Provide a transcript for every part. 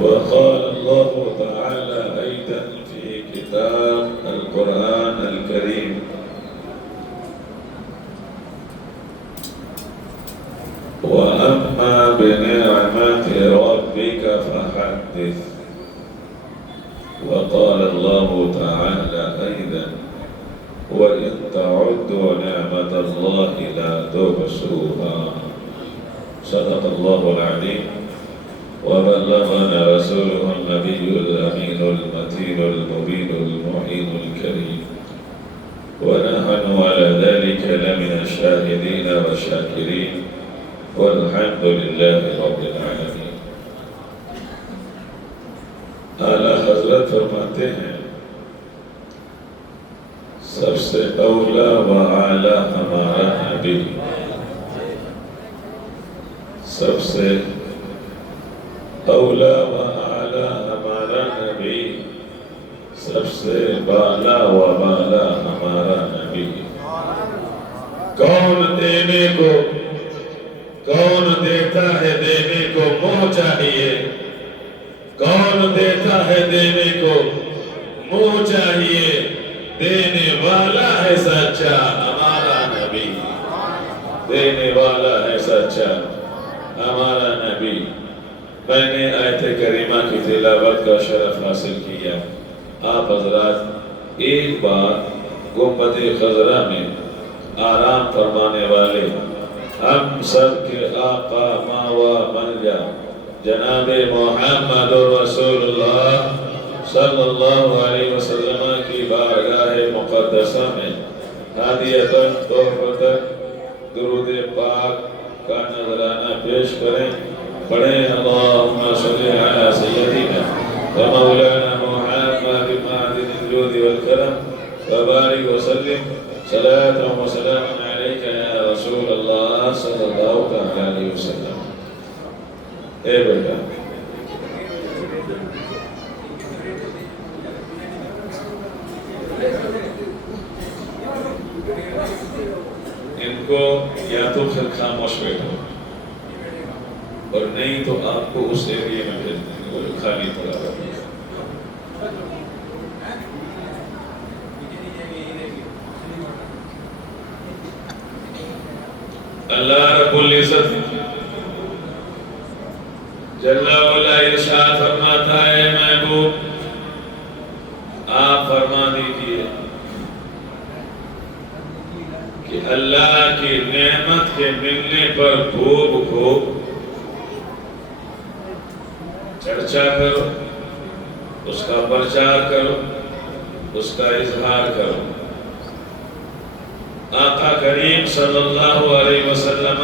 وقال الله تعالى أيضا في كتاب القرآن الكريم وأما بنعمة ربك فحدث. وقال الله تعالى أيضا وإن تعدوا نعمة الله لا تحصوها. صدق الله العظيم وبلغنا رسوله النبي الأمين المتين المبين المعين الكريم ونحن على ذلك لمن الشاهدين والشاكرين والحمد لله رب العالمين. اعلیٰ حضرت فرماتے ہیں سب سے اولا و اعلیٰ ہمارا نبی، سب سے اولا و اعلیٰ ہمارا نبی، سب سے بالا و بالا ہمارا نبی. کون دینے کو، کون دیتا ہے دینے کو منہ چاہیے، کون دیتا ہے دینے کو منہ چاہیے، دینے والا ہے سچا ہمارا نبی، دینے والا ہے سچا ہمارا نبی. میں نے آیت کریمہ کی تلاوت کا شرف حاصل کیا. آپ حضرات ایک بار گنبد خضرا میں آرام فرمانے والے ہم سب کے آقا ماوا منجا جناب محمد رسول اللہ صلی اللہ علیہ وسلم کی بارگاہ مقدسہ میں ہدیۃً تحفۃً درود پاک کا نذرانہ پیش کریں. پڑھیں اللہم صلی علی سیدنا و مولانا محمد معدن الجود والکرم وبارک وسلم صلاة و سلام علیک یا رسول اللہ صلی اللہ علیہ وسلم. اے بیٹا ان کو یا تو پھر خاموش بیٹھو اور نہیں تو آپ کو اس ایریے میں بھیج دیں گے وہ خالی پڑا ہوا. اللہ رب العزت جل وعلا ارشاد فرماتا ہے محبوب آپ فرما دیجئے کہ اللہ کی نعمت کے ملنے پر خوب خوب چرچا کرو، اس کا پرچار کرو، اس کا اظہار کرو. آقا کریم صلی اللہ علیہ وسلم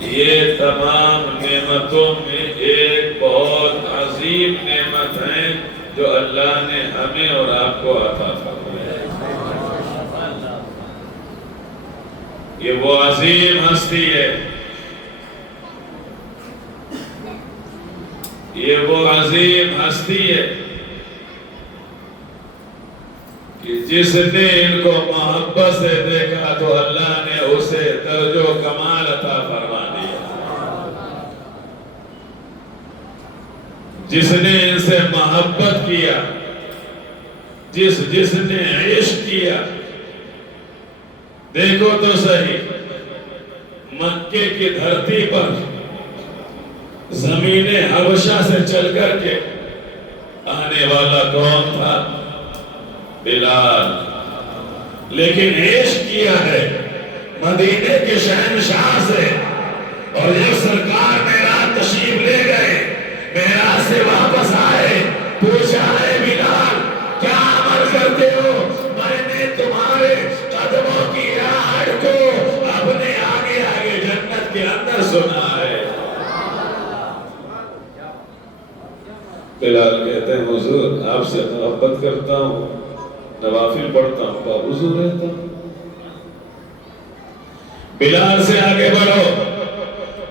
یہ تمام نعمتوں میں ایک بہت عظیم نعمت ہے جو اللہ نے ہمیں اور آپ کو عطا فرمایا ہے. یہ وہ عظیم ہستی ہے، یہ وہ عظیم ہستی ہے کہ جس نے ان کو محبت سے دیکھا تو اللہ نے اسے درج و کمال عطا فرما دیا. جس نے ان سے محبت کیا، جس نے عشق کیا، دیکھو تو صحیح مکے کی دھرتی پر زمین حبشہ سے چل کر کے آنے والا کون تھا؟ بلال. لیکن عشق کیا ہے مدینے کے شہنشاہ سے. اور جب سرکار معراج تشریف لے گئے، معراج سے واپس آئے، پوچھا ہے بلال کیا عمل کرتے ہو؟ میں نے تمہارے قدموں کی آہٹ کو اپنے آگے آگے جنت کے اندر سنا ہے. بلال کہتے ہیں حضور آپ سے محبت کرتا ہوں، نوافل پڑھتا ہوں، باوضو رہتا ہوں. بلال سے آگے بڑھو.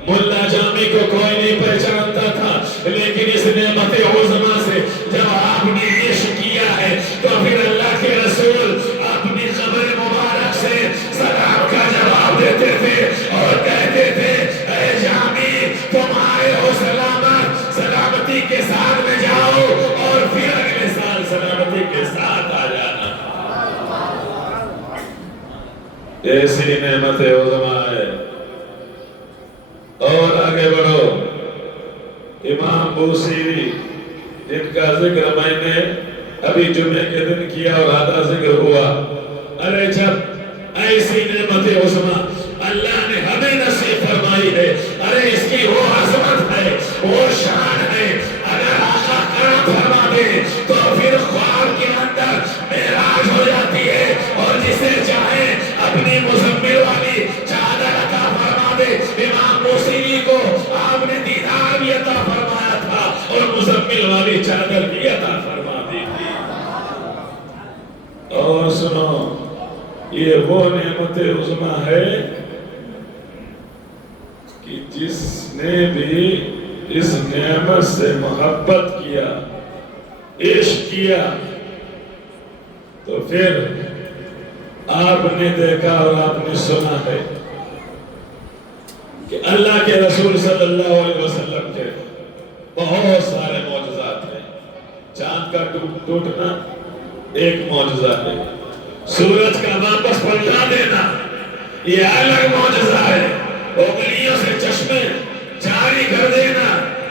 ملا جامی کو کوئی نہیں پہچانتا تھا، لیکن اس نعمت عظمیٰ سے جب آپ نے عشق کیا ہے تو پھر اللہ کے رسول اپنی قبر مبارک سے سلام کا جواب دیتے تھے اور کہتے تھے اے جامی تم آئے ہو سلامت، ایسی نعمت عظمیٰ ہے۔ اور آگے بڑھو، امام بوصیری جن کا ذکر میں نے ابھی جمعے کے دن کیا اور آدھا ذکر ہوا، ارے جب ایسی نعمت عظمیٰ اللہ نے ہمیں نصیب فرمائی ہے، ارے اس کی وہ عظمت ہے، وہ شان ہے، اگر آقا کرم فرما دے تو پھر خواب کے اندر معراج ہو جاتی ہے، اور جسے چاہے اپنی مزمل والی چادر عطا فرما دے۔ امام بوصیری کو آپ نے دیدار بھی عطا فرمایا تھا اور مزمل والی چادر بھی عطا فرما دی تھی۔ اور سنو، یہ وہ نعمت عظمیٰ ہے کہ جس نے بھی اس نعمت سے محبت کیا، عشق کیا، تو پھر آپ نے دیکھا اور آپ نے سنا ہے کہ اللہ کے رسول صلی اللہ علیہ وسلم کے بہت سارے معجزات ہیں۔ چاند کا ٹوٹنا ایک معجزہ ہے، سورج کا واپس پلٹا دینا یہ الگ معجزہ ہے، انگلیوں سے چشمے جاری کر دینا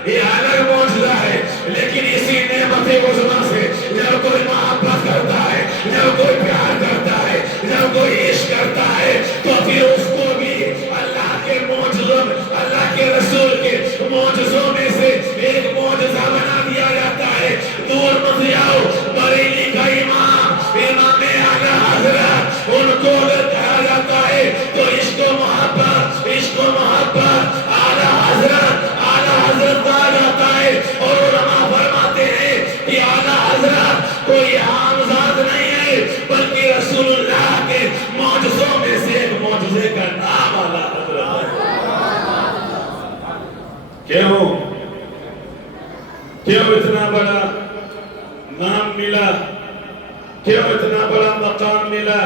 یہ الگ معجزہ ہے۔ لیکن اسی نعمت عظمیٰ سے جب کوئی محبت کرتا ہے، جب کوئی پیار کرتا ہے، جب کوئی عشق کرتا ہے، تو پھر اس کو بھی اللہ کے معجزوں، اللہ کے رسول کے معجزوں میں سے ایک معجزہ بنا دیا جاتا ہے۔ دور مت جاؤ، بریلی کا امام اعلیٰ حضرت، ان کو اگر کہا جاتا ہے تو عشق و محبت اعلیٰ حضرت کہا جاتا ہے، اور علماء فرماتے ہیں کہ اعلیٰ حضرت کوئی عام ذات نہیں ہے، بلکہ رسول اللہ کے معجزوں میں سے ایک معجزے کا نام اعلیٰ حضرت ہے۔ کیوں اتنا بڑا نام ملا، کیوں اتنا بڑا مقام ملا؟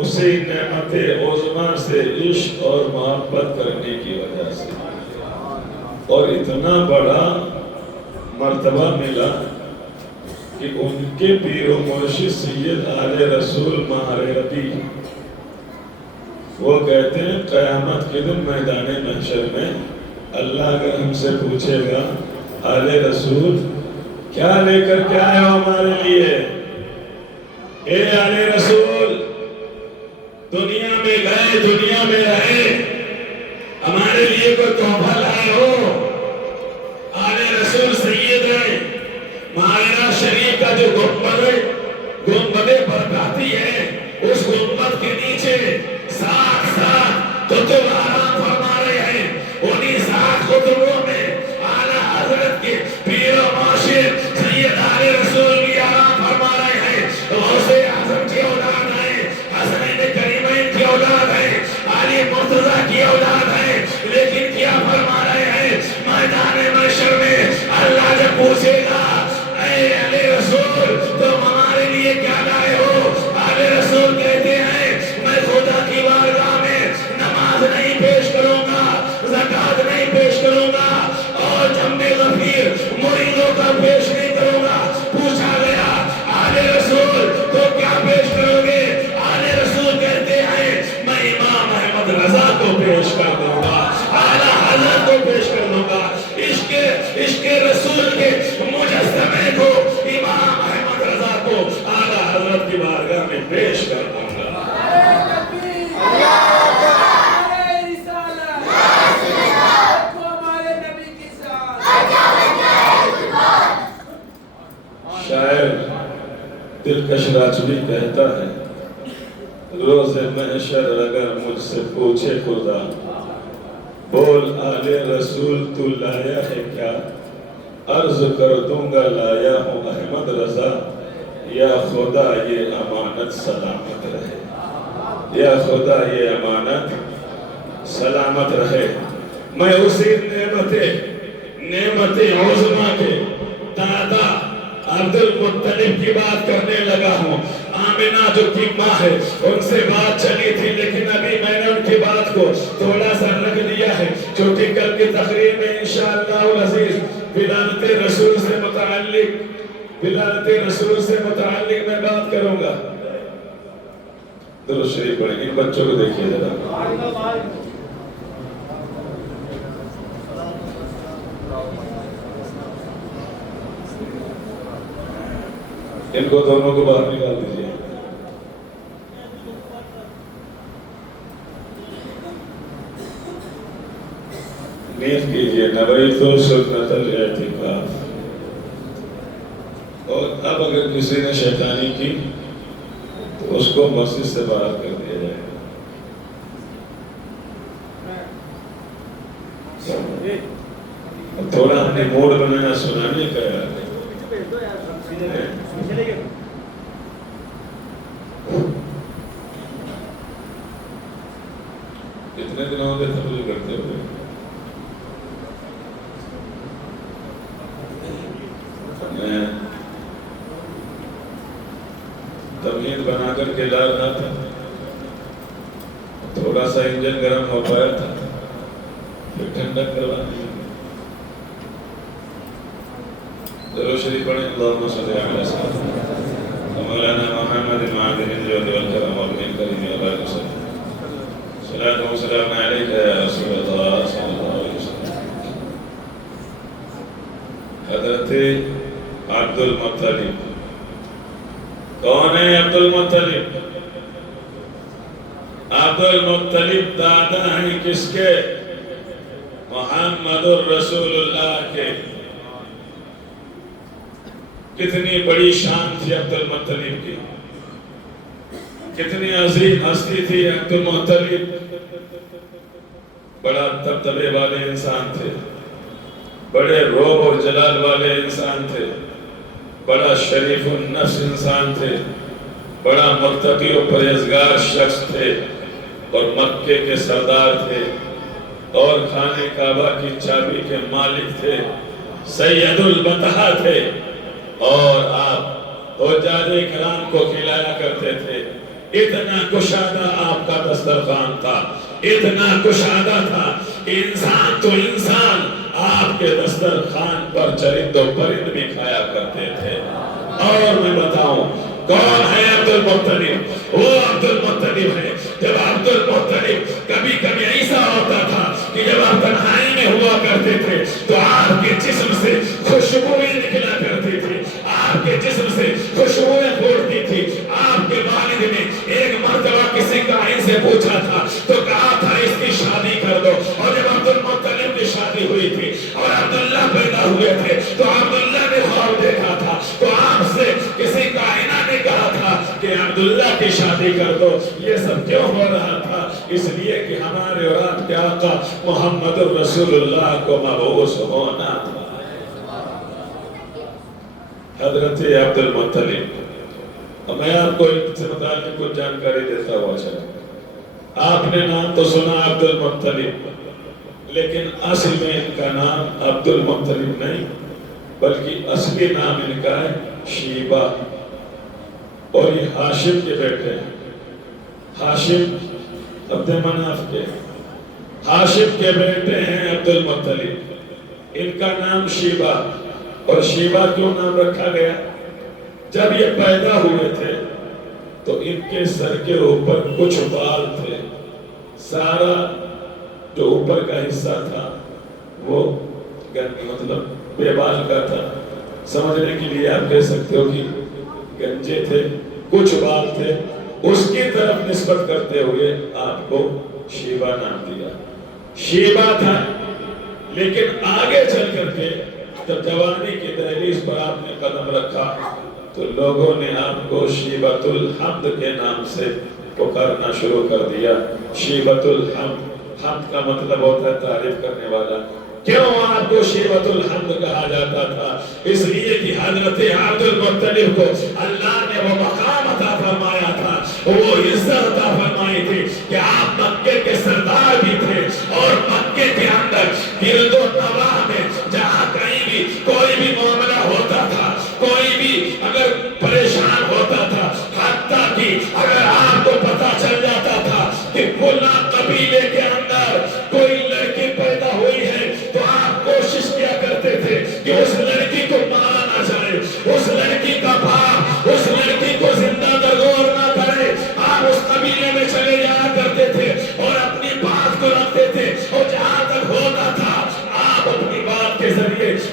اسی نعمت عظمیٰ سے عشق اور محبت کرنے کی وجہ سے، اور اتنا بڑا مرتبہ ملا کہ ان کے پیر و مرشد سید آل رسول ماہر ربی، وہ کہتے ہیں قیامت کے دن میدان محشر میں اللہ اگر ہم سے پوچھے گا آل رسول کیا لے کر کے آئے ہو ہمارے لیے، اے آل رسول دنیا میں گئے دنیا میں رہے ہمارے لیے کوئی تحفہ لائے ہو؟ آل رسول سید ہے، معاہرہ شریف کا جو گنبد برکاتی ہے، اس گنبد کے نیچے ساتھ قطب آرام فرما رہے ہیں، انہی ساتھ قطبوں میں اعلیٰ حضرت کے پیر و مرشد سید آل رسول بھی آرام فرما رہے ہیں۔ غوث اعظم کی اولاد ہے، حسنین کریمین کی اولاد ہے، علی مرتضیٰ کی اولاد ہے، لیکن کیا فرما رہے ہیں؟ میدان محشر میں اللہ جب پوچھے گا اے علی رسول تم ہمارے لیے کیا لائے ہو؟ آل رسول کہتے ہیں میں خدا کی بارگاہ میں نماز نہیں پیش کروں گا، زکوٰۃ نہیں پیش کروں گا، اور جم غفیر مریدوں کا پیش نہیں کروں گا۔ پوچھا گیا آل رسول تو کیا پیش کرو گے؟ آل رسول کہتے ہیں میں امام احمد رضا کو پیش کر دوں گا، اعلیٰ حضرت کو پیش کر دوں گا، عشق رسول کے مجسمے کو امام احمد رضا کو اعلیٰ حضرت کی بارگاہ میں پیش کر دوں گا۔ شاعر دلکش راجوی کہتا ہے روز محشر اگر مجھ سے پوچھے خدا بول آل رسول تو لایا ہے کیا، عرض کر دوں گا لایا ہوں احمد رضا، یا خدا یہ امانت سلامت رہے، یا خدا یہ امانت سلامت رہے۔ میں اسی نعمت عظمیٰ کے دادا عبد المطلب کی بات کرنے لگا ہوں۔ آمنہ جو کی ماں ہے ان سے بات چلی تھی، لیکن ابھی میں نے ان کی بات کو تھوڑا سا رکھ دیا ہے، کیونکہ کل کی تقریر میں انشاءاللہ العزیز ولادت رسول سے متعلق میں بات کروں گا۔ درود شریف پڑھیں. ان بچوں کو دیکھیے ذرا. ان کو دونوں کو باہر نکال دیجیے. نیت کیجیے نویت سنت الاعتکاف. اور اب اگر کسی نے شیطانی کی تو اس کو مسجد سے باہر کر دیا جائے. تھوڑا ہم نے موڈ بنایا سنانے کا یار. کتنے دنوں سے تبلیغ کرتے ہوئے میں تمہید بنا کر کے لا رہا تھا. تھوڑا سا انجن گرم ہو پایا تھا پھر ٹھنڈا کروا دیا. درود شریف پڑھیں. اللہم صلی علی سیدنا مولانا محمد معدن الجود والکرم والکریم وبارک وسلم. صلاۃ و سلام علیک یا رسول اللہ صلی اللہ علیہ وسلم. حضرت عبد المطلب. کون ہے عبد المطلب؟ عبد المطلب دادا ہیں کس کے؟ محمد الرسول اللہ کے. کتنی بڑی شان تھی عبد المطلب کی. کتنی عظیم ہستی تھی عبد المطلب. بڑا دبدبے والے انسان تھے. بڑے روب اور جلال والے انسان تھے. بڑا شریف النفس انسان تھے. بڑا متقی و پرہیزگار شخص تھے اور مکے کے سردار تھے اور خانہ کعبہ کی چابی کے مالک تھے. سید البطحہ تھے اور آپ حجاج کرام کو کھلایا کرتے تھے. اتنا کشادہ آپ کا دسترخوان تھا. اتنا کشادہ تھا. انسان تو انسان آپ کے دسترخوان پر چرند و پرند بھی کھایا کرتے تھے. اور میں بتاؤں کون ہے عبد المطلب؟ وہ عبد المطلب ہے. جب عبد المطلب کبھی کبھی ایسا ہوتا تھا کہ جب آپ تنہائی میں ہوا کرتے تھے تو آپ کے جسم سے خوشبوئیں نکلا کرتی تھی. آپ کے جسم سے خوشبوئیں پھوٹتی تھی. آپ کے والد نے ایک مرتبہ کسی کاہن سے پوچھا تھا تو کہا تھا اس کی شادی کر دو. اور جب عبد المطلب کی شادی ہوئی تھی اور عبداللہ پیدا ہوئے تھے تو عبداللہ نے خواب دیکھا تھا تو آپ سے کسی کائنہ نے کہا تھا کہ عبداللہ کی شادی کر دو. یہ سب کیوں ہو رہا تھا؟ اس لیے کہ ہمارے اور آپ کے آقا محمد الرسول اللہ کو مبعوث ہونا تھا. حضرت عبد المطلب. میں آپ کو ان سے متعلق کچھ جانکاری دیتا ہوا چلا. آپ نے نام تو سنا عبد المطلب لیکن اصل میں ان کا نام عبد المطلب نہیں بلکہ اصلی نام ان کا ہے شیبہ. اور یہ ہاشم کے بیٹے ہیں. ہاشم عبد مناف کے. ہاشم کے بیٹے ہیں عبد المطلب. ان کا نام شیبہ. اور شیبہ کیوں نام رکھا گیا؟ جب یہ پیدا ہوئے تھے تو ان کے سر کے اوپر کچھ بال تھے. سارا جو اوپر کا حصہ تھا وہ مطلب بے بال کا تھا. سمجھنے کے لیے آپ کہہ سکتے ہو کہ گنجے تھے. کچھ بال تھے. اس کی طرف نسبت کرتے ہوئے آپ کو شیبہ نام دیا. شیبہ تھا لیکن آگے چل کر کے جب جوانی کی دہلیز پر آپ نے قدم رکھا تو لوگوں نے آپ کو شیبۃ الحمد کے نام سے پکارنا شروع کر دیا. شیبۃ الحمد. حمد کا مطلب ہوتا ہے تعریف کرنے والا. کیوں آپ کو شیبۃ الحمد کہا جاتا تھا؟ اس لیے کہ حضرت عبد المطلب کو اللہ نے وہ مقام عطا فرمایا تھا, وہ عزت عطا فرمائی تھی کہ آپ مکے کے سردار بھی تھے اور مکے کے اندر گرد و نواح میں جہاں کہیں بھی کوئی بھی معاملہ ہوتا تھا, کوئی بھی اگر پریشان ہوتا تھا, حتیٰ کہ اگر آپ کو پتا چل جاتا تھا کہ فلاں قبیلے کے اندر کوئی لڑکی پیدا ہوئی ہے تو آپ کوشش کیا کرتے تھے کہ اس لڑکی کو مارا نہ جائے, اس لڑکی کا باپ اس لڑکی کو زندہ درگور نہ کرے. آپ اس قبیلے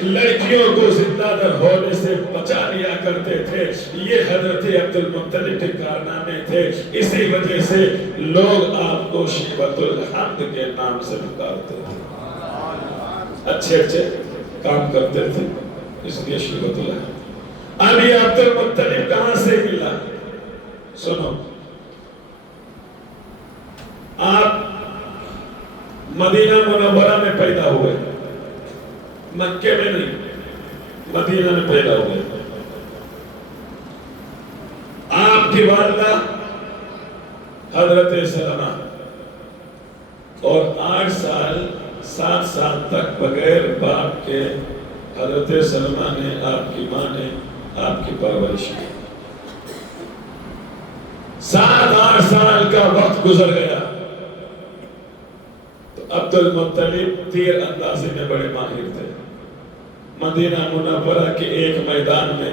لڑکیوں کو زندہ در ہونے سے بچا لیا کرتے تھے. یہ حضرت عبد المطلب کے کارنامے تھے. اسی وجہ سے لوگ آپ کو شیبۃ الحمد کے نام سے پکارتے تھے. اچھے اچھے کام کرتے تھے اس لیے شیبۃ الحمد. اب یہ عبد المطلب کہاں سے ملا؟ سنو، آپ مدینہ منورہ میں پیدا ہوئے، مکے میں نہیں، مدینہ میں پیدا ہوئے. آپ کی والدہ حضرت سلمہ، اور 8 سال 7 سال تک بغیر باپ کے حضرت سلمہ نے، آپ کی ماں نے آپ کی پرورش کی. 7-8 سال کا وقت گزر گیا تو عبد المطلب تیر اندازی میں بڑے ماہر تھے. مدینہ منورہ کے ایک میدان میں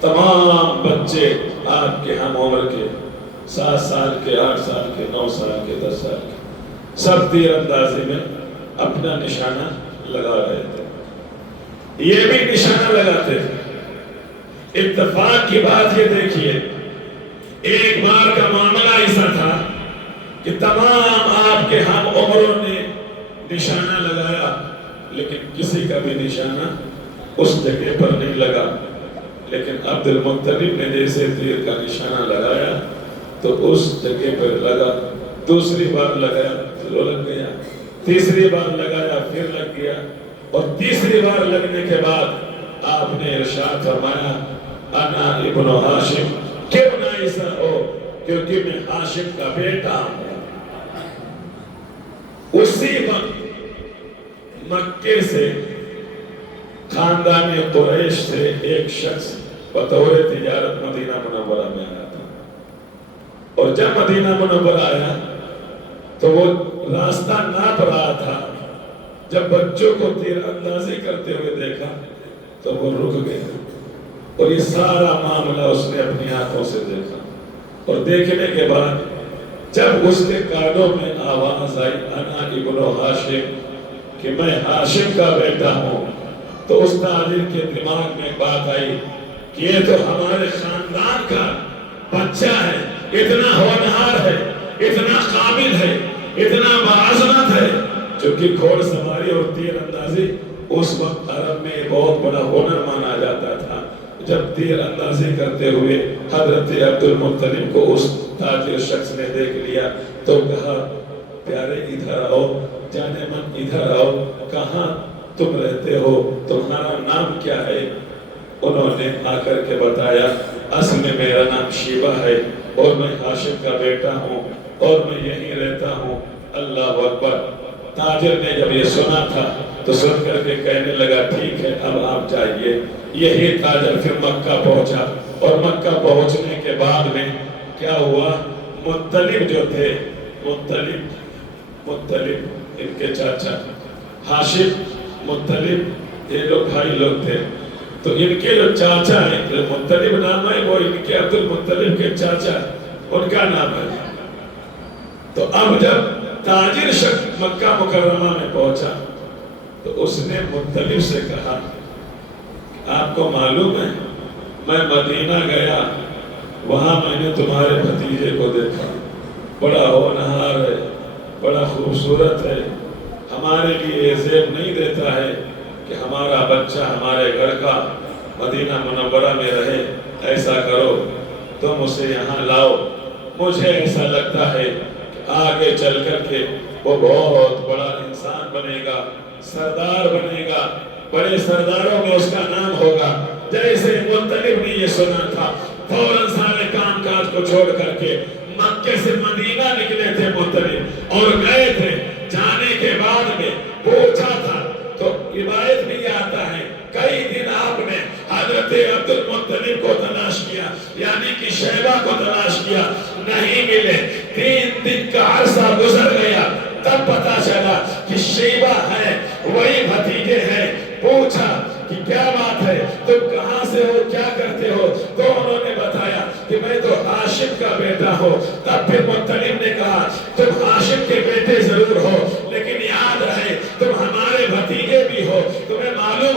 تمام بچے آپ کے ہم عمر کے، 7 سال کے، 8 سال کے، 9 سال کے، 10 سال کے، سب تیر اندازی میں اپنا نشانہ لگا رہے تھے. یہ بھی نشانہ لگاتے تھے. اتفاق کی بات یہ دیکھیے، ایک بار کا معاملہ ایسا تھا کہ تمام آپ کے ہم عمروں نے نشانہ لگایا، لیکن کسی کا بھی نشانہ اس جگہ پر نہیں لگا. لیکن عبد المطلب نے جیسے تیر کا نشانہ لگایا تو اس جگہ پر لگا. دوسری بار لگایا تو لگ گیا، تیسری بار لگایا پھر لگ گیا، اور تیسری بار لگنے کے بعد آپ نے ارشاد فرمایا انا ابن ہاشم. کیوں نہ ایسا ہو؟ کیونکہ میں ہاشم کا بیٹا ہوں. اسی وقت مکے سے خاندان قریش سے ایک شخص بطور تجارت مدینہ منورہ میں آیا تھا. اور جب مدینہ منورہ آیا تو وہ راستہ ناپ رہا تھا. جب بچوں کو تیر اندازی کرتے ہوئے دیکھا تو وہ رک گیا، اور یہ سارا معاملہ اس نے اپنی آنکھوں سے دیکھا. اور دیکھنے کے بعد جب اس کے کانوں میں آواز آئی انا ابن ہاشم، کہ میں ہاشم کا بیٹا ہوں، تو اس تاجر کے دماغ میں بات آئی کہ یہ تو ہمارے خاندان کا بچہ ہے، اتنا ہونہار ہے، اتنا قابل ہے، اتنا باعظمت ہے. چونکہ گھوڑ سواری اور تیر اندازی اس وقت عرب میں بہت بڑا ہنر مانا جاتا تھا. جب تیر اندازی کرتے ہوئے حضرت عبد المطلب کو اس تاجر شخص نے دیکھ لیا تو کہا پیارے ادھر آؤ، جانے من ادھر آؤ، کہاں تم رہتے ہو، تمہارا نام کیا ہے؟ انہوں نے آ کر کے بتایا اصل میں میرا نام شیبہ ہے اور میں ہاشم کا بیٹا ہوں اور میں یہیں رہتا ہوں. اللہ اکبر. تاجر نے جب یہ سنا تھا تو سن کر کے کہنے لگا ٹھیک ہے اب آپ جائیے. یہی تاجر پھر مکہ پہنچا، اور مکہ پہنچنے کے بعد میں کیا ہوا، مطلب جو تھے، مطلب ان کے چاچا، ہاشم مطلب یہ لوگ بھائی لوگ تھے، تو ان کے جو چاچا ہیں جو مطلب نام ہے وہ ان کے عبد المطلب کے چاچا ان کا نام ہے. تو اب جب تاجر شخص مکہ مکرمہ میں پہنچا تو اس نے مطلب سے کہا آپ کو معلوم ہے میں مدینہ گیا، وہاں میں نے تمہارے بھتیجے کو دیکھا، بڑا ہونہار ہے، بڑا خوبصورت ہے، ہمارے لیے زیب نہیں دیتا ہے کہ ہمارا بچہ ہمارے گھر کا مدینہ منورہ میں رہے. ایسا کرو تم اسے یہاں لاؤ، مجھے ایسا لگتا ہے کہ آگے چل کر کے وہ بہت بڑا انسان بنے گا، سردار بنے گا، بڑے سرداروں میں اس کا نام ہوگا. جیسے مطلب نے یہ سنا تھا فوراً سارے کام کاج کو چھوڑ کر کے مکے سے مدینہ نکلے تھے مطلب، اور گئے تھے. جانے کے بعد میں پوچھا تھا تو روایت میں یہ آتا ہے کئی دن آپ نے حضرت عبد المطلب کو تلاش کیا، یعنی کہ شیبہ کو تلاش کیا، نہیں ملے. 3 دن کا عرصہ گزر گیا، تب پتا چلا کہ شیبہ ہے، وہی بھتیجے ہیں. پوچھا کہ کیا بات ہے، تم کہاں سے ہو، کیا کرتے ہو؟ تو انہوں نے بتایا کہ میں تو ہاشم کا بیٹا ہوں. تب پھر مطلب نے کہا تم ہاشم کے بیٹے ضرور ہو، لیکن یاد رہے تم ہمارے بھتیجے بھی ہو. تمہیں معلوم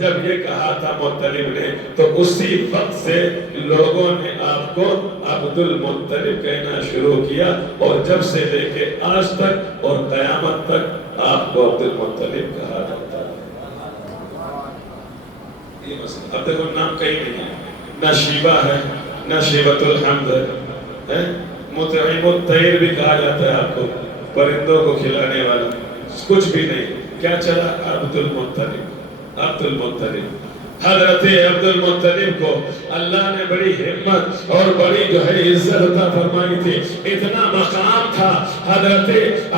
جب یہ کہا تھا مطلب نے تو اسی وقت سے لوگوں نے آپ کو عبد المطلب کہنا شروع کیا، اور جب سے لے کے آج تک اور قیامت تک آپ کو عبد المطلب کہا جاتا ہے۔ یہ مسئلہ اب دیکھو نام کہیں نہیں ہے، نہ شیبہ ہے نہ شیبۃ الحمد ہے، مطعم الطیر بھی کہا جاتا ہے آپ کو، پرندوں کو کھلانے والا، کچھ بھی نہیں، کیا چلا؟ عبد المطلب، عبد المطلب۔ حضرت عبد المطلب کو اللہ نے بڑی ہمت اور بڑی جو ہے عزت عطا فرمائی تھی، اتنا مقام تھا حضرت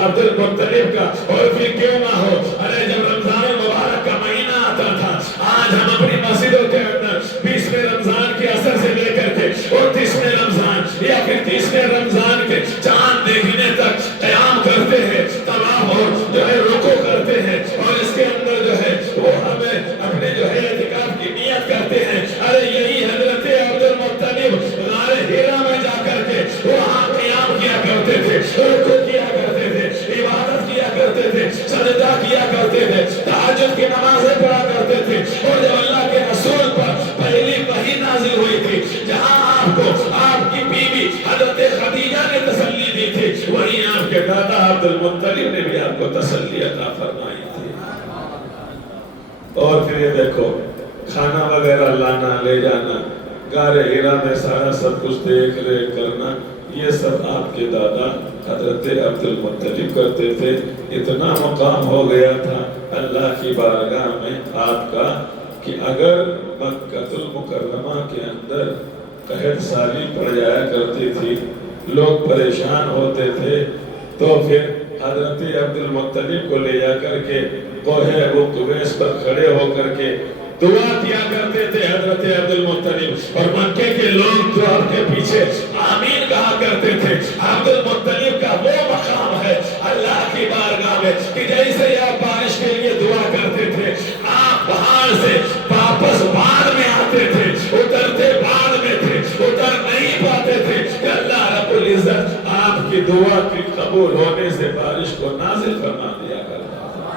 عبد المطلب کا۔ اور پھر کیوں نہ ہو، ارے جب رمضان مبارک کا مہینہ آتا تھا، آج ہم اپنی مسجدوں کے اندر 20ویں رمضان کے اثر سے لے کر کے 29ویں رمضان یا پھر 30ویں رمضان کے چاند دیکھنے تک قیام کرتے ہیں، طواف اور جو ہے رکوع کرتے ہیں، اور اس کے اندر جو ہے وہ ہمیں اپنے جو ہے اعتکاف کی نیت کرتے ہیں۔ ارے یہی حضرت عبد المطلب غار ہیرا میں جا کر کے وہاں قیام کیا کرتے تھے، رکوع کیا کرتے تھے، عبادت کیا کرتے تھے، سجدہ کیا کرتے تھے، تہجد کی نمازیں پڑھا کرتے تھے۔ اور جب اللہ کے رسول پر پہلی وحی نازل ہوئی تھی، جہاں آپ کو آپ کی بیوی حضرت خدیجہ نے تسلی دی تھی، وہیں آپ کے دادا عبد المطلب نے بھی آپ کو تسلی عطا فرمائی تھی۔ اور پھر یہ دیکھو کھانا وغیرہ لانا لے جانا، غار ہیرا میں سارا سب کچھ دیکھ ریکھ کرنا، یہ سب آپ کے دادا حضرت عبد المطلب کرتے تھے۔ اتنا مقام ہو گیا تھا اللہ کی بارگاہ میں آپ کا کہ اگر مکہ المکرمہ کے اندر قحط سالی پڑ جایا کرتی تھی، لوگ پریشان ہوتے تھے، تو پھر حضرت عبد المطلب کو لے جا کر کے کوہ ابو قبیس پر کھڑے ہو کر کے دعا کیا کرتے تھے حضرت عبد المطلب، اور مکے کے لوگ جو آپ کے پیچھے آمین کہا کرتے تھے۔ عبد المطلب کا وہ مقام ہے اللہ کی بارگاہ میں کہ جیسے آپ بارش کے لیے دعا کرتے تھے، آپ پہاڑ سے واپس بعد میں آتے تھے، اترتے بعد میں تھے، اتر نہیں پاتے تھے کہ اللہ رب العزت آپ کی دعا کی قبول ہونے سے بارش کو نازل فرما دیا کرتا تھا۔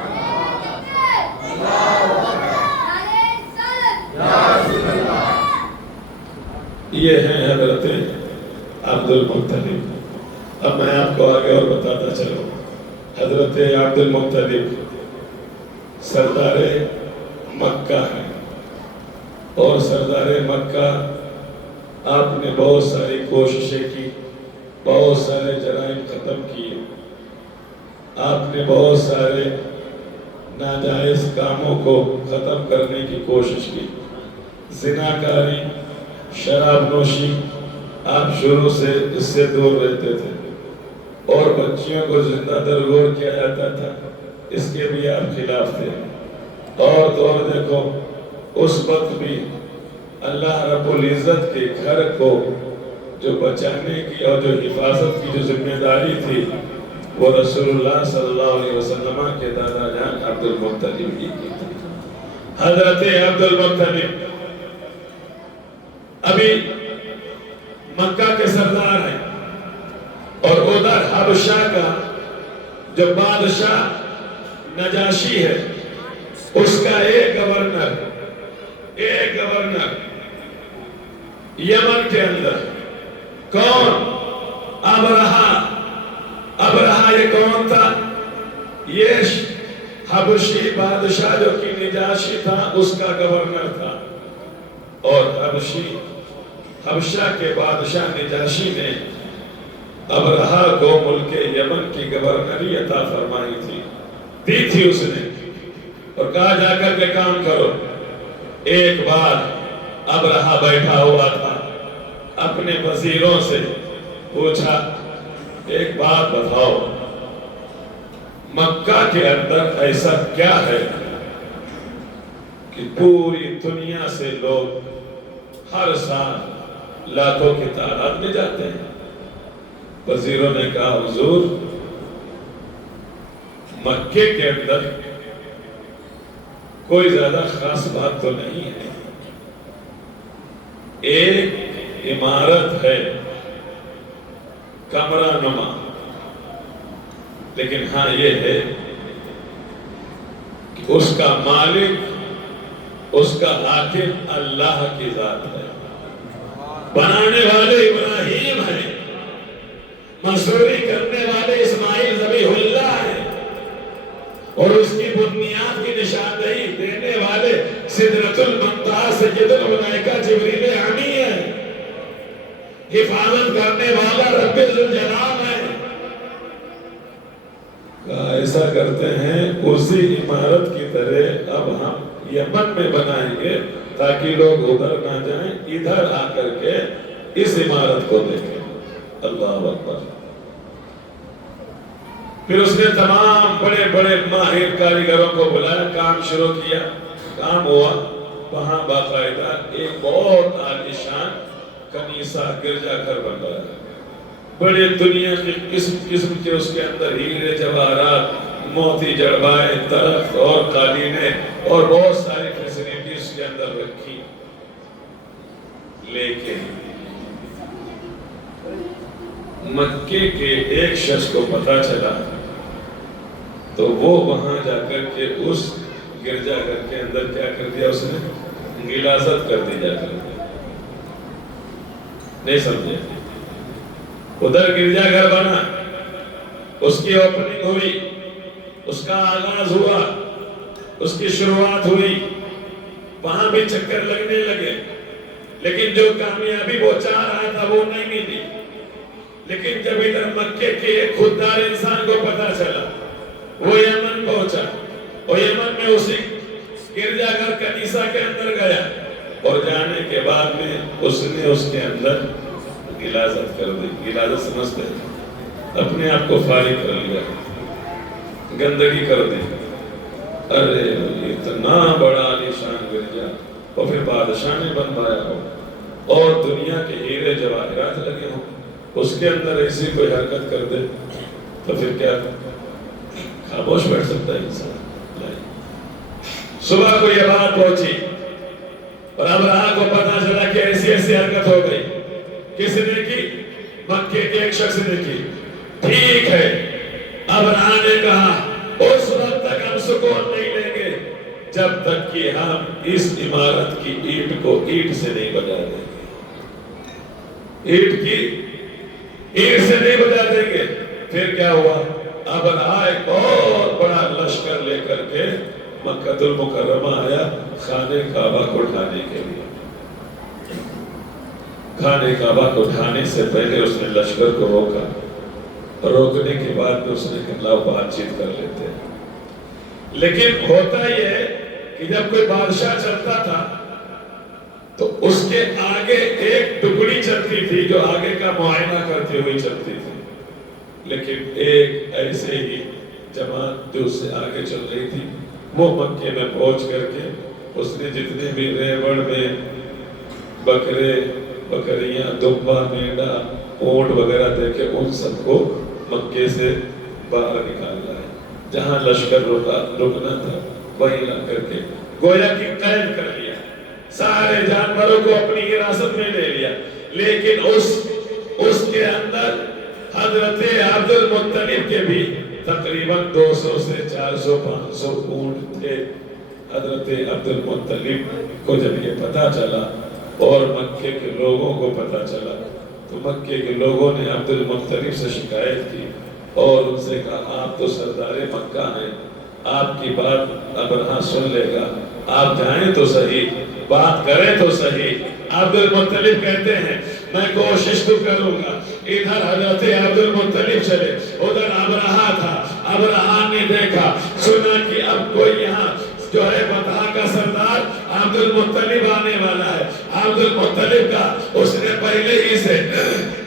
یہ ہے حضرت عبد المطلب۔ اب میں آپ کو آگے اور بتاتا چلوں، حضرت عبد المطلب سردار مکہ ہے، اور سردار مکہ آپ نے بہت ساری کوششیں کی، بہت سارے جرائم ختم کیے، آپ نے بہت سارے ناجائز کاموں کو ختم کرنے کی کوشش کی، زناکاری، شراب نوشی، آپ شروع سے اس سے دور رہتے تھے، اور بچیوں کو زندہ درگور کیا جاتا تھا، اس کے بھی آپ خلاف تھے۔ اور تو اور دیکھو اس وقت بھی اللہ رب العزت کے گھر کو جو بچانے کی اور جو حفاظت کی جو ذمہ داری تھی، وہ رسول اللہ صلی اللہ علیہ وسلم کے دادا جان عبد المطلب کی تھی۔ حضرت عبد المطلب ابھی مکہ کے سردار ہیں، اور ادھر حبشہ کا جو بادشاہ نجاشی ہے، اس کا ایک گورنر یمن کے اندر کون؟ ابرہہ یہ کون تھا؟ یہ حبشی بادشاہ جو کہ نجاشی تھا، اس کا گورنر تھا۔ اور حبشہ کے بادشاہ نجاشی نے ابرہہ کو ملک یمن کی گورنری عطا فرمائی تھی، دی تھی اس نے، اور کہا جا کر کے کام کرو۔ ایک بار ابرہہ بیٹھا ہوا تھا، اپنے وزیروں سے پوچھا، ایک بات بتاؤ، مکہ کے اندر ایسا کیا ہے کہ پوری دنیا سے لوگ ہر سال لاکھوں کی تعداد میں جاتے ہیں؟ وزیروں نے کہا، حضور مکے کے اندر کوئی زیادہ خاص بات تو نہیں ہے، ایک عمارت ہے کمرہ نما، لیکن ہاں یہ ہے کہ اس کا مالک اس کا حاکم اللہ کی ذات ہے. بنانے والے ابراہیم ہیں، منصوری کرنے والے اسماعیل ذبیح اللہ ہیں، اور اس کی بنیاد کی نشاندہی دینے والے سدرۃ المنتہا سید الملائکہ جبریل امی ہے. حفاظت کرنے والا رب ذوالجلال ہے. ایسا کرتے ہیں اسی عمارت کی طرح اب ہم یمن میں بنائیں گے تاکہ لوگ ادھر نہ جائیں، ادھر آ کر کے اس عمارت کو دیکھیں. اللہ اکبر. پھر اس نے تمام بڑے بڑے ماہر کاریگروں کو بلایا، کام شروع کیا، کام ہوا. وہاں باقاعدہ ایک بہت عالیشان کنیسہ گرجا گھر بن رہا ہے. بڑے دنیا کے قسم کے اس کے اندر ہیرے جواہرات، موتی جڑوائے، درخت اور قالینیں اور بہت ساری فیسلٹی اس کے اندر رکھی. لیکن مکے کے ایک شخص کو پتا چلا تو وہ وہاں جا کر کے اس گرجا گھر کے اندر کیا کر دیا، اس نے غلاظت کر دی. جا کر نہیں سمجھے، ادھر گرجا گھر بنا، اس کی اوپننگ ہوئی، اس کا آغاز ہوا، اس کی شروعات ہوئی، وہاں بھی چکر لگنے لگے، لیکن جو کامیابی وہ چاہ رہا تھا وہ نہیں ملی. لیکن جب ادھر مکے کے ایک خوددار انسان کو پتا چلا، وہ یمن پہنچا، اور یمن میں اسی گرجا گھر کنیسہ کے اندر گیا، اور جانے کے بعد میں اس نے اس کے اندر غلاظت کر دی. غلاظت سمجھتے ہیں، اپنے آپ کو فارغ کر لیا، گندگی کر دی. ارے اتنا بڑا عالیشان گرجا، اور پھر بادشاہ نے بنوایا ہو اور دنیا کے ہیرے جواہرات لگے ہوں، اس کے اندر ایسی کوئی حرکت کر دے تو پھر کیا خاموش بیٹھ سکتا ہے انسان؟ صبح کو یہ بات پہنچی اور ابرہہ کو پتا چلا کہ ایسی ایسی حرکت ہو گئی. کس نے کی؟ مکے کے ایک شخص نے کی. ٹھیک ہے، ابرہہ نے کہا اس وقت تک ہم سکون نہیں لیں گے جب تک کہ ہم اس عمارت کی اینٹ کو اینٹ سے نہیں بجا دیں گے. اینٹ کی اینٹ سے نہیں بجا دیں گے. پھر کیا ہوا؟ ابرہہ ایک بہت بڑا لشکر لے کر کے مکہ المکرمہ آیا خانہ کعبہ کو ڈھانے کے لیے. خانہ کعبہ کو ڈھانے سے پہلے اس نے لشکر کو روکا، روکنے کے بعد اس نے کہا بات چیت کر لیتے ہیں. لیکن ہوتا یہ ہے کہ جب کوئی بادشاہ چلتا تھا تو اس کے آگے ایک ٹکڑی چلتی تھی جو آگے کا معائنہ کرتے ہوئے چلتی تھی. لیکن ایک ایسے ہی جماعت جو اس سے آگے چل رہی تھی، وہ مکے میں پہنچ کر کے اس نے جتنے بھی ریوڑ میں بکرے، بکریاں، دمبا، میڑا، اونٹ وغیرہ دیکھے ان سب کو مکے سے باہر نکالا ہے. جہاں لشکر رکنا تھا وہیں لا کر کے گویا کی قید کر لیا، سارے جانوروں کو اپنی حراست میں لے لیا. لیکن اس کے اندر حضرت عبد المطلب کے بھی تقریباً 200 سے 400 500 اونٹ تھے. حضرت عبد المطلب کو جب یہ پتا چلا اور مکے کے لوگوں کو پتا چلا تو مکے کے لوگوں نے عبد المطلب سے شکایت کی اور ان سے کہا آپ تو سردار مکہ ہیں، آپ کی بات ابرہہ سن لے گا، آپ جائیں تو صحیح، بات کریں تو صحیح. عبد المطلب کہتے ہیں میں کوشش تو کروں گا. ادھر حضرت عبد المطلب چلے، ادھر ابرہہ تھا. ابرہہ نے دیکھا سنا کہ اب کوئی یہاں جو ہے بطحہ کا سردار عبد المطلب آنے والا ہے. عبد المطلب کا اس نے پہلے ہی سے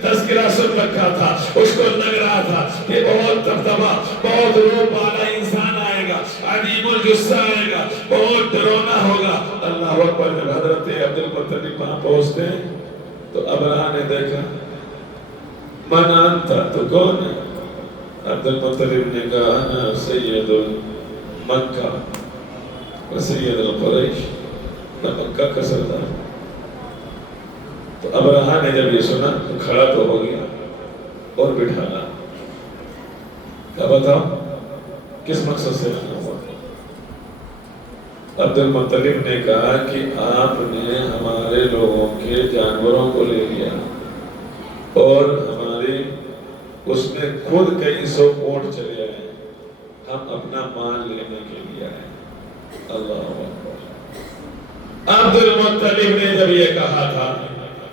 تذکرہ سن رکھا تھا. اس کو لگ رہا تھا کہ بہت دبدبا، بہت روپ والا انسان آئے گا، عظیم الجثہ آئے گا، بہت ڈرونا ہوگا. اللہ اکبر. جب حضرت عبد المطلب وہاں پہنچتے ہیں تو ابرہہ نے دیکھا من انت، تو کون ہے؟ عبد المطلب نے کہا انا سید مکہ و سید القریش، میں مکہ کا سردار. تو ابرہہ نے جب یہ سنا تو کھڑا تو ہو گیا اور بٹھانا. کیا بتاؤ کس مقصد سے آنا ہوا؟ عبد المطلب نے کہا کہ آپ نے ہمارے لوگوں کے جانوروں کو لے لیا اور ہماری اس نے خود کئی سو اونٹ چلے آئے، ہم اپنا مال لینے کے لیے آئے۔ اللہ اکبر۔ عبد المطلب نے جب یہ کہا تھا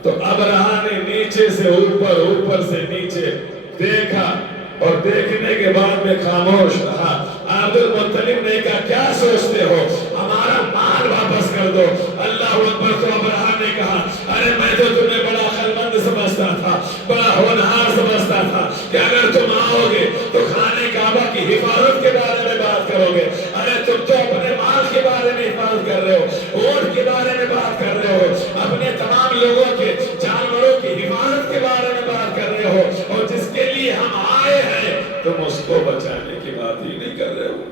تو ابرہہ نے نیچے سے اوپر، اوپر سے نیچے دیکھا اور دیکھنے کے بعد میں خاموش رہا۔ عبد المطلب نے کہا کیا سوچتے ہو، ہمارا مال واپس کر دو۔ اللہ اکبر۔ تو ابرہہ نے کہا ارے میں تو تمہیں بڑا خلمند سمجھتا تھا، بڑا ہونہار سمجھتا تھا کہ اگر تم آؤ گے تو خانہ کعبہ کی حفاظت کے بارے میں بات کرو گے۔ ارے تم تو اپنے مال کے بارے میں حفاظت کر رہے ہو، اونٹ کے بارے میں بات کر رہے ہو، اپنے تمام لوگوں کے جانوروں کی حفاظت کے بارے میں بات کر رہے ہو، اور جس کے لیے ہم آئے ہیں تم اس کو بچانے کی بات ہی نہیں کر رہے ہو۔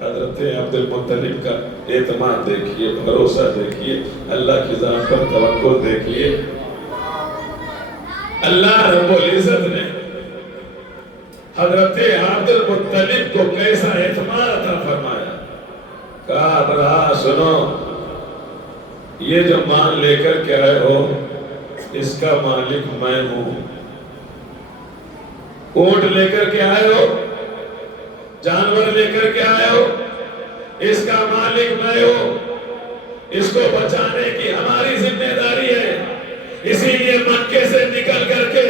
حضرت عبد المطلب کا اعتماد دیکھیے، بھروسہ دیکھیے، اللہ کی ذات پر توکل دیکھیے۔ اللہ رب العزت نے حضرت عبد المطلب کو کیسا اعتماد عطا فرمایا۔ کہا ابرہہ سنو، یہ جو مال لے کر کے آئے ہو اس کا مالک میں ہوں۔ اونٹ لے کر کے آئے ہو، جانور لے کر کے آئے ہو، اس کا مالک میں ہوں۔ اس کو بچانے کی ہماری ذمہ داری ہے، اسی لیے مکے سے نکل کر کے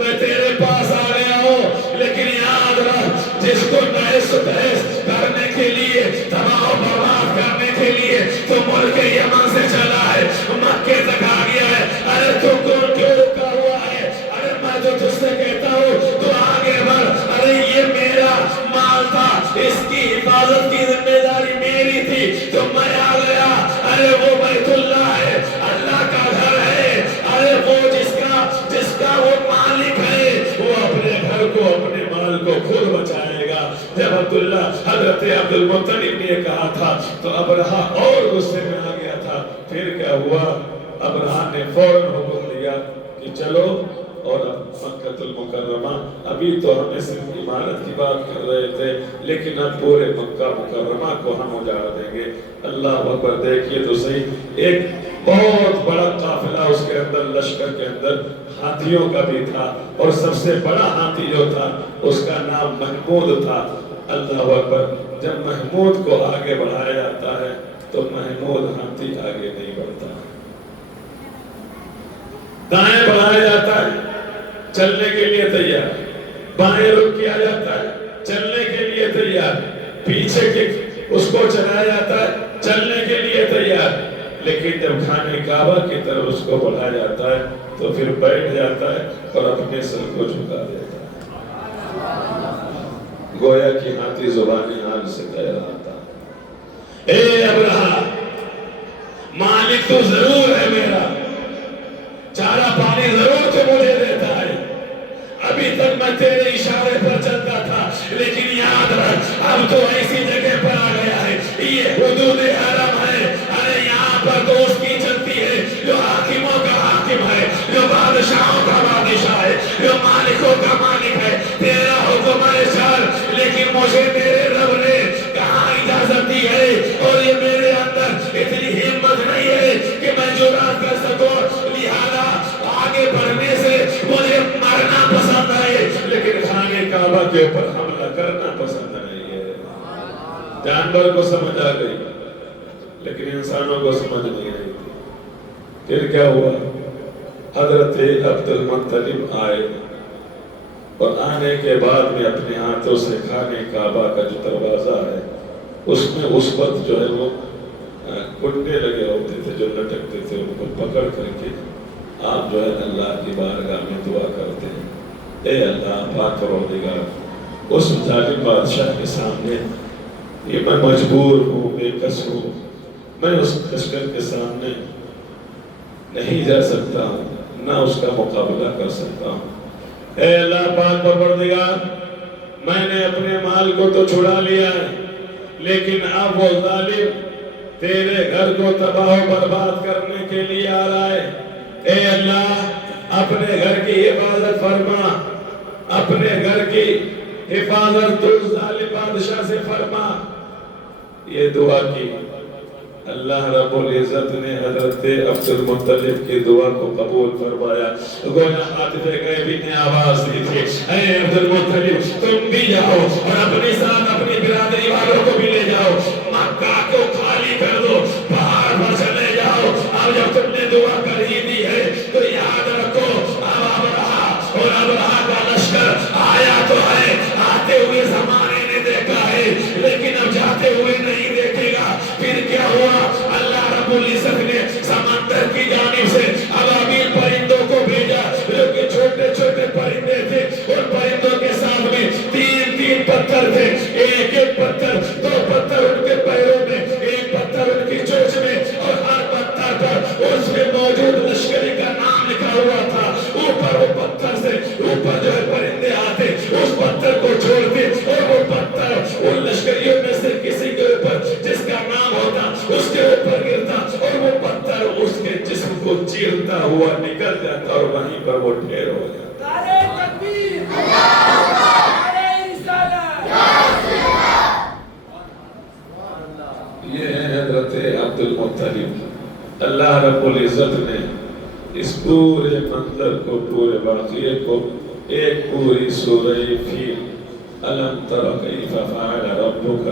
میں تیرے پاس آ گیا ہوں۔ لیکن یاد رکھ، جس کو تہس تہس کرنے کے لیے، تباہ و برباد کرنے کے لیے تو ملک یمن سے چلا ہے، مکے تک آ گیا ہے۔ ارے تو کون کیوں رکا ہوا ہے؟ ارے میں جو تجھ سے کہتا ہوں تو آگے بڑھ۔ ارے یہ میرا مال تھا، اس کی حفاظت کی ذمہ داری میری تھی تو میں آ گیا۔ ارے وہ بیت اللہ ہے، اللہ کا گھر ہے۔ ارے وہ جس کا وہ مالک ہے، وہ اپنے گھر کو، اپنے مال کو خود بچائے گا۔ جب حضرت عبد المطلب نے کہا تھا تو ابرہہ اور غصے میں آ گیا تھا۔ پھر کیا ہوا؟ ابرہہ نے فوراً حکم دیا کہ چلو، اور مکہ المکرمہ، ابھی تو ہم صرف عمارت کی بات کر رہے تھے لیکن اب پورے مکہ مکرمہ کو ہم اجاڑ دیں گے۔ اللہ اکبر۔ دیکھیے تو صحیح، ایک بہت بڑا قافلہ اس کے اندر، لشکر کے اندر ہاتھیوں کا بھی تھا، اور سب سے بڑا ہاتھی جو تھا اس کا نام محمود تھا۔ اللہ اکبر۔ جب محمود کو آگے بڑھایا جاتا ہے تو محمود ہاتھی آگے نہیں بڑھتا، دائیں بڑھایا جاتا ہے چلنے کے لیے تیار، بائیں رک کیا جاتا ہے چلنے کے لیے تیار، پیچھے کے اس کو چلایا جاتا ہے چلنے کے لیے تیار، لیکن جب خانہ کعبہ کی طرف اس کو بڑھایا جاتا ہے تو پھر بیٹھ جاتا ہے اور اپنے سر کو جھکا دیتا ہے، گویا کہ ہاتھی زبانی حال سے کہہ رہا تھا اے ابرہہ، مالک تو ضرور ہے میرا، چارہ پانی ضرور تو مجھے دیتا ہے، ابھی تک میں تیرے اشارے پر چلتا تھا، لیکن یاد رکھ اب تو ایسی جگہ پر آ گیا ہے، یہ حدود حرم ہے۔ ارے یہاں پر تو اس کی چلتی ہے جو حاکموں کا حاکم ہے، جو بادشاہوں کا بادشاہ ہے، جو مالکوں کا مالک ہے۔ تیرا حکم ہے چل، لیکن مجھے میرے رب نے کہاں اجازت دی ہے، اور یہ میرے اندر اتنی ہمت نہیں ہے کہ میں جرات کر سکوں، لہذا آگے بڑھنے سے مجھے مرنا پسند ہے لیکن خانہ کعبہ کے اوپر حملہ کرنا پسند نہیں ہے۔ جانور کو سمجھ آ گئی لیکن انسانوں کو سمجھ نہیں آئی تھی۔ پھر کیا ہوا؟ حضرت عبد المطلب آئے، اور آنے کے بعد میں اپنے ہاتھوں سے خانہ کعبہ کا جو دروازہ ہے اس میں اس وقت جو ہے وہ کنڈے لگے ہوتے تھے جو لٹکتے تھے، ان کو پکڑ کر کے آپ جو ہے اللہ کی بارگاہ میں دعا کرتے ہیں، اے اللہ پاک پروردگار، اس ظالم بادشاہ کے سامنے یہ میں مجبور ہوں، بے کس ہوں، میں اس لشکر کے سامنے نہیں جا سکتا ہوں، نہ اس کا مقابلہ کر سکتا ہوں۔ اے اللہ پاک پروردگار، میں نے اپنے مال کو تو چھڑا لیا ہے لیکن اب وہ ظالم تیرے گھر کو تباہ و برباد کرنے کے لیے آ رہا ہے۔ اے اللہ اپنے گھر کی حفاظت فرما، اپنے گھر کی حفاظت تو ظالم بادشاہ سے فرما۔ یہ دعا کی، اللہ رب العزت نے حضرت عبد المطلب کی دعا کو قبول فرمایا۔ گویا عاطف غیبی نے آواز دی تھی، اے عبد المطلب تم بھی جاؤ اور اپنے ساتھ اپنی برادری والوں کو بھی لے جاؤ، مکہ کو خالی کر دو، پہاڑ پر چلے جاؤ۔ اب جب تم نے دعا کر ہی دی ہے تو یاد رکھو، اب ابرہا اور ابرہا کا لشکر آیا تو ہے، آتے ہوئے زمانے نے دیکھا ہے، لیکن اب جاتے ہوئے نہیں دیکھے گا۔ پھر کیا ہوا؟ اللہ رب العزت نے سمندر کی جانب سے ابابیل پرندوں کو بھیجا، جو کہ چھوٹے چھوٹے پرندے تھے، ان پرندوں کے ساتھ میں تین تین پتھر تھے، ایک ایک پتھر، دو پتھر ان کے پیروں میں، ایک پتھر ان کی چونچ میں، اور ہر پتھر پر اس میں موجود لشکری کا نام لکھا ہوا تھا۔ اوپر وہ پتھر سے اوپر جو ہے پرندے آتے، اس پتھر کو چھوڑتے اور وہ پتھر ان لشکریوں میں سے کسی کے اوپر جس کا نام ہوتا اس کے اوپر گرتا، اور وہ پتھر اس کے جسم کو چیرتا ہوا نکل جاتا اور وہیں پر وہ ڈھیر ہو جاتا۔ نعرہ تکبیر، نعرہ رسالت۔ یہ ہے حضرت عبد المطلب۔ اللہ رب العزت نے اس پورے منظر کو، پورے واقعے کو ایک پوری سورہ فیل، ألم تر كيف فعل ربك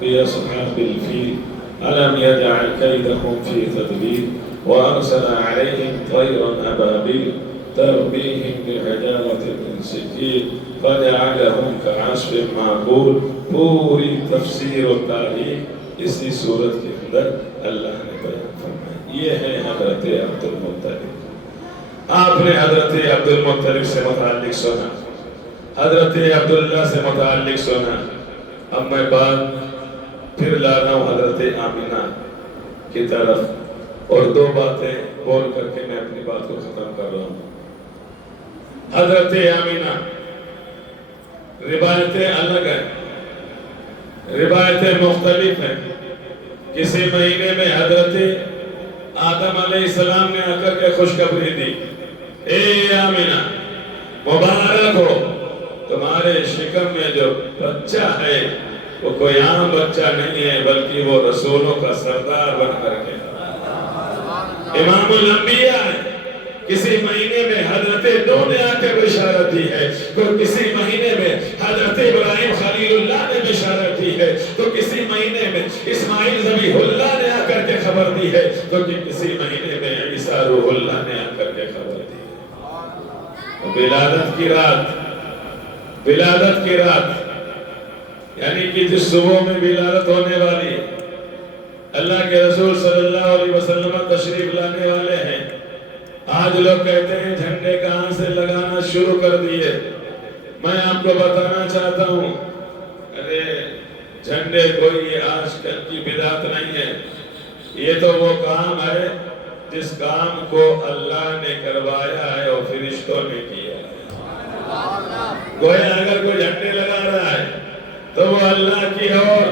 بأصحاب الفيل ألم يجعل كيدهم في تدبير وأرسل عليهم طيرا أبابيل ترميهم بحجارة من سجيل فجعلهم كعصف معقول۔ پوری تفسیر و تاریخ اسی صورت کے اندر اللہ نے بیان فرمائی۔ یہ ہے حضرت عبد المطلب۔ آپ نے حضرت عبد المطلب سے متعلق سنا، حضرت عبداللہ سے متعلق سنا۔ اب میں بات پھر لا رہا ہوں حضرت آمینہ کی طرف، اور دو باتیں بول کر کے میں اپنی بات کو ختم کر رہا ہوں۔ حضرت آمینہ، روایتیں الگ ہیں، روایتیں مختلف ہیں۔ کسی مہینے میں حضرت آدم علیہ السلام نے آ کر کے خوشخبری دی، اے آمینہ مبارک ہو، تمہارے شکم میں جو بچہ ہے وہ کوئی عام بچہ نہیں ہے، بلکہ وہ رسولوں کا سردار بن کر کے امام الانبیاء ہے۔ کسی مہینے میں حضرت نوح نے آ کے بشارت دی ہے، تو کسی مہینے میں حضرت ابراہیم خلیل اللہ نے بشارت دی ہے، تو کسی مہینے میں اسماعیل ذبیح اللہ نے آ کر کے خبر دی ہے، تو کسی مہینے میں عیسیٰ روح اللہ نے آ کر کے خبر دی ہے۔ ولادت کی رات، ولادت کی رات، یعنی کہ جس صبح میں ولادت ہونے والی ہے، اللہ کے رسول صلی اللہ علیہ وسلم تشریف لانے والے ہیں۔ آج لوگ کہتے ہیں جھنڈے کہاں سے لگانا شروع کر دیے۔ میں آپ کو بتانا چاہتا ہوں، ارے جھنڈے کوئی آج کل کی بدعت نہیں ہے، یہ تو وہ کام ہے جس کام کو اللہ نے کروایا ہے اور فرشتوں نے کیا ہے۔ گویا اگر کوئی جھنڈے لگا رہا ہے تو وہ اللہ کی اور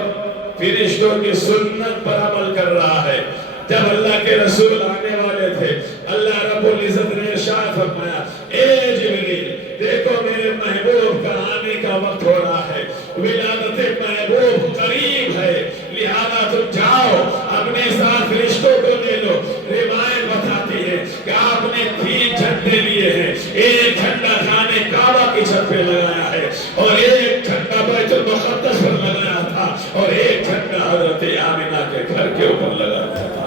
فرشتوں کی سنت پر عمل کر رہا ہے۔ جب اللہ کے رسول آنے والے تھے، اللہ رب العزت نے ارشاد فرمایا، اے جبریل دیکھو میرے محبوب کا آنے کا وقت ہو رہا ہے، ولادت محبوب قریب ہے، لہذا تم جاؤ اپنے ساتھ فرشتوں کو لے لو۔ روایت بتاتی ہے کہ آپ نے 3 جھنڈے لیے ہیں، ایک جھنڈا خانے کعبہ کی چھت پہ لگایا ہے، اور ایک جھنڈا بیت المقدس پر لگایا تھا، اور ایک جھنڈا حضرت آمینہ کے گھر کے اوپر لگایا تھا۔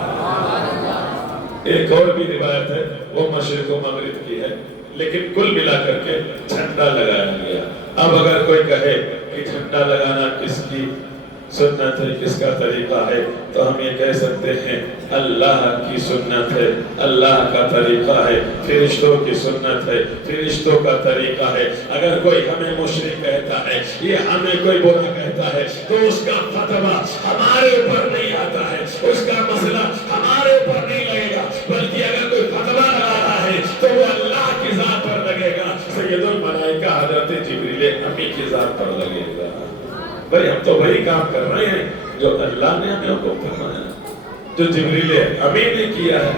ایک اور بھی روایت ہے، وہ مشرق و مغرب کی ہے، لیکن کل ملا کر کے جھنڈا لگایا گیا۔ اب اگر کوئی کہے کہ جھنڈا لگانا کس کی سنت ہے، کس کا طریقہ ہے، تو ہم یہ کہہ سکتے ہیں اللہ کی سنت ہے، اللہ کا طریقہ ہے، فرشتوں کی سنت ہے، فرشتوں کا طریقہ ہے۔ اگر کوئی ہمیں مشرک کہتا ہے، یہ ہمیں کوئی برا کہتا ہے، تو اس کا فتویٰ ہمارے اوپر نہیں آتا ہے، اس کا مسئلہ ہمارے اوپر نہیں لگے گا، بلکہ اگر کوئی فتویٰ لگا رہا ہے تو وہ اللہ کی ذات پر لگے گا، سید الملائکہ حضرت جبریل امی کی ذات پر لگے گا۔ بھئی ہم تو وہی کام کر رہے ہیں جو اللہ نے ہمیں حکم فرمایا، جو جبریل امین نے کیا ہے۔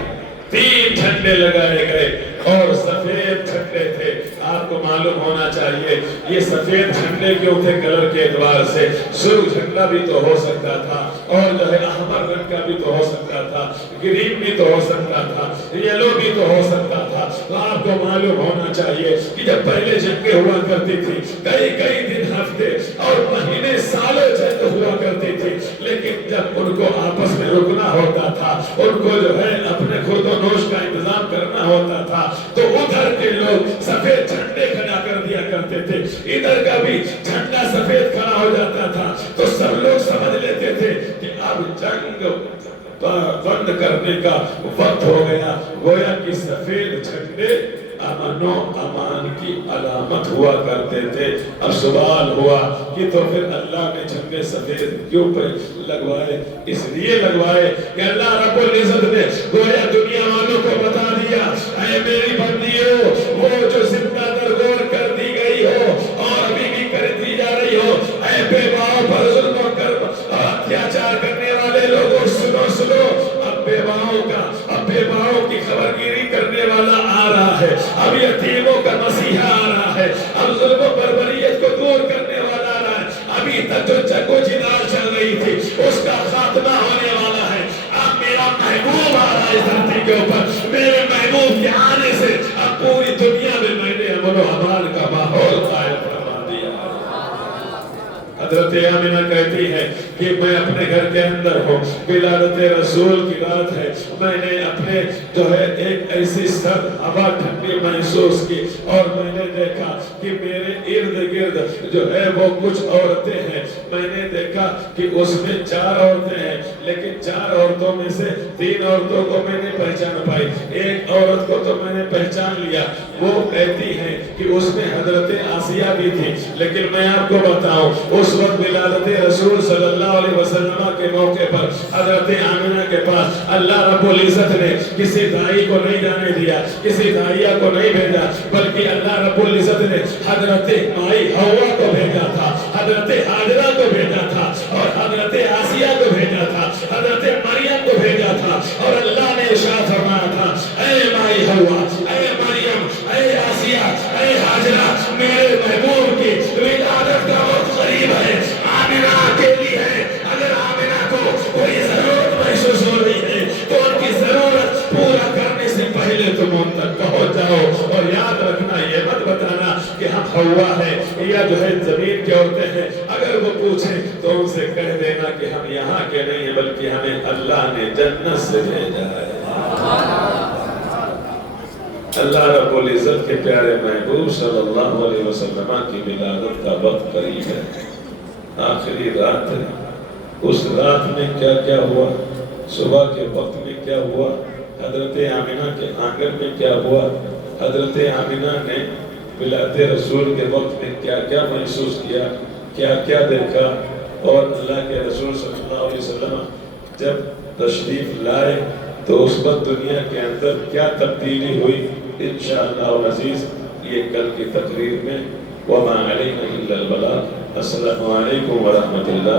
3 جھنڈے لگائے گئے اور سفید جھنڈے تھے۔ آپ کو معلوم ہونا چاہیے یہ سفید جھنڈے کے ہوتے کلر کے اعتبار سے سرخ جھنڈا بھی تو ہو سکتا تھا اور جو ہے احمر رنگ کا بھی تو ہو سکتا تھا, گرین بھی تو ہو سکتا تھا, یلو بھی تو ہو سکتا تھا. تو آپ کو معلوم ہونا چاہیے کہ جب پہلے جنگیں ہوا کرتی تھی کئی دن ہفتے اور مہینے سالوں جنگ ہوا کرتی تھی, لیکن جب ان کو آپس میں رکنا ہوتا تھا, ان کو جو ہے اپنے خود و نوش کا انتظام کرنا ہوتا تھا, تو ادھر کے لوگ سفید جھنڈے کھڑا کر دیا کرتے تھے, ادھر کا بھی جھنڈا سفید کھڑا ہو جاتا تھا. تو سب لوگ سمجھ لیتے تھے کہ اب جنگ بند کرنے کا وقت ہو گیا. گویا کہ سفید جھنڈے امن و امان کی علامت ہوا کرتے تھے. اب سوال ہوا کہ تو پھر اللہ نے جھنڈے سفید کیوں پہ لگوائے؟ اس لیے لگوائے کہ اللہ رب العزت نے گویا دنیا والوں کو بتا دیا, اے میری بندیوں, وہ جو زندہ درگور کر دی گئی ہو اور ابھی بھی کر دی جا رہی ہو, اے بیواؤں پر ظلم و اتیاچار کرنے والے لوگوں, سنو, اب بیواؤں کی خبر گیری کرنے والا آ رہا ہے, اب یتیموں کا مسیحا آ رہا ہے, اب ظلم و بربریت کو دور کرنے والا آ رہا ہے. ابھی تک جو جنگ و جدال چل رہی تھی اس کا خاتمہ ہونے والا ہے. اب میرا محبوب آ رہا ہے اس دھرتی کے اوپر. میرے محبوب کے آنے سے اب پوری دنیا میں میں نے امن و امان کا ماحول قائم فرما دیا. حضرت آمنہ کہتی ہے کہ میں اپنے گھر کے اندر ہوں, ولادت رسول کی رات ہے, میں نے اپنے جو ہے ایک ایسی سرد ہوا ٹھنڈی محسوس کی اور میں نے دیکھا کہ میرے ارد گرد جو ہے وہ کچھ عورتیں ہیں. میں نے دیکھا کہ اس میں 4 عورتیں ہیں, لیکن 4 عورتوں میں سے 3 عورتوں کو میں نے پہچان پائی, ایک عورت کو تو میں نے پہچان لیا. وہ کہتی ہے کہ اس میں حضرت آسیہ بھی تھی, لیکن میں آپ کو بتاؤں اس وقت ولادت رسول صلی اللہ علیہ وسلم کے موقع پر حضرت آمنہ کے پاس اللہ رب العزت نے کسی دائی کو نہیں جانے دیا, کسی دائیہ کو نہیں بھیجا, بلکہ اللہ رب العزت نے حضرت مائی حوا کو بھیجا تھا, حضرت حاجرہ کو بھیجا تھا, اور حضرت آسیہ کو بھیجا تھا, حضرت مریم کو بھیجا تھا. اور اللہ نے ارشاد فرمایا تھا, اے مائی حوا, اے مریم, اے آسیہ, اے حاجرہ, میرے محبوب کی ولادت کا وقت قریب ہے. آمنہ کے لیے ہے, اگر آمنہ کو کوئی ضرورت محسوس ہو رہی ہے تو ان کی ضرورت پورا کرنے سے پہلے تم ان تک پہنچ جاؤ. اور یاد رکھنا, یہ مت بتانا کہ ہم حوا ہیں یا جو ہے زمین کی عورتیں ہیں. اگر وہ پوچھیں تو ان سے کہہ دینا کہ ہم یہاں کے نہیں ہیں, بلکہ ہمیں اللہ نے جنت سے بھیجا ہے. اللہ رب العزت کے پیارے محبوب صلی اللہ علیہ وسلم کی ولادت کا وقت قریب ہے, آخری رات ہے. اس رات میں کیا کیا ہوا, صبح کے وقت میں کیا ہوا, حضرت آمنہ کے آنگن میں کیا ہوا, حضرت آمنہ نے ولادت رسول کے وقت میں کیا کیا محسوس کیا, کیا کیا دیکھا, اور اللہ کے رسول صلی اللہ علیہ وسلم جب تشریف لائے تو اس وقت دنیا کے اندر کیا تبدیلی ہوئی, انشاءاللہ العزیز یہ کل کی تقریر میں. وما علینا الا البلاغ. السلام علیکم ورحمۃ اللہ.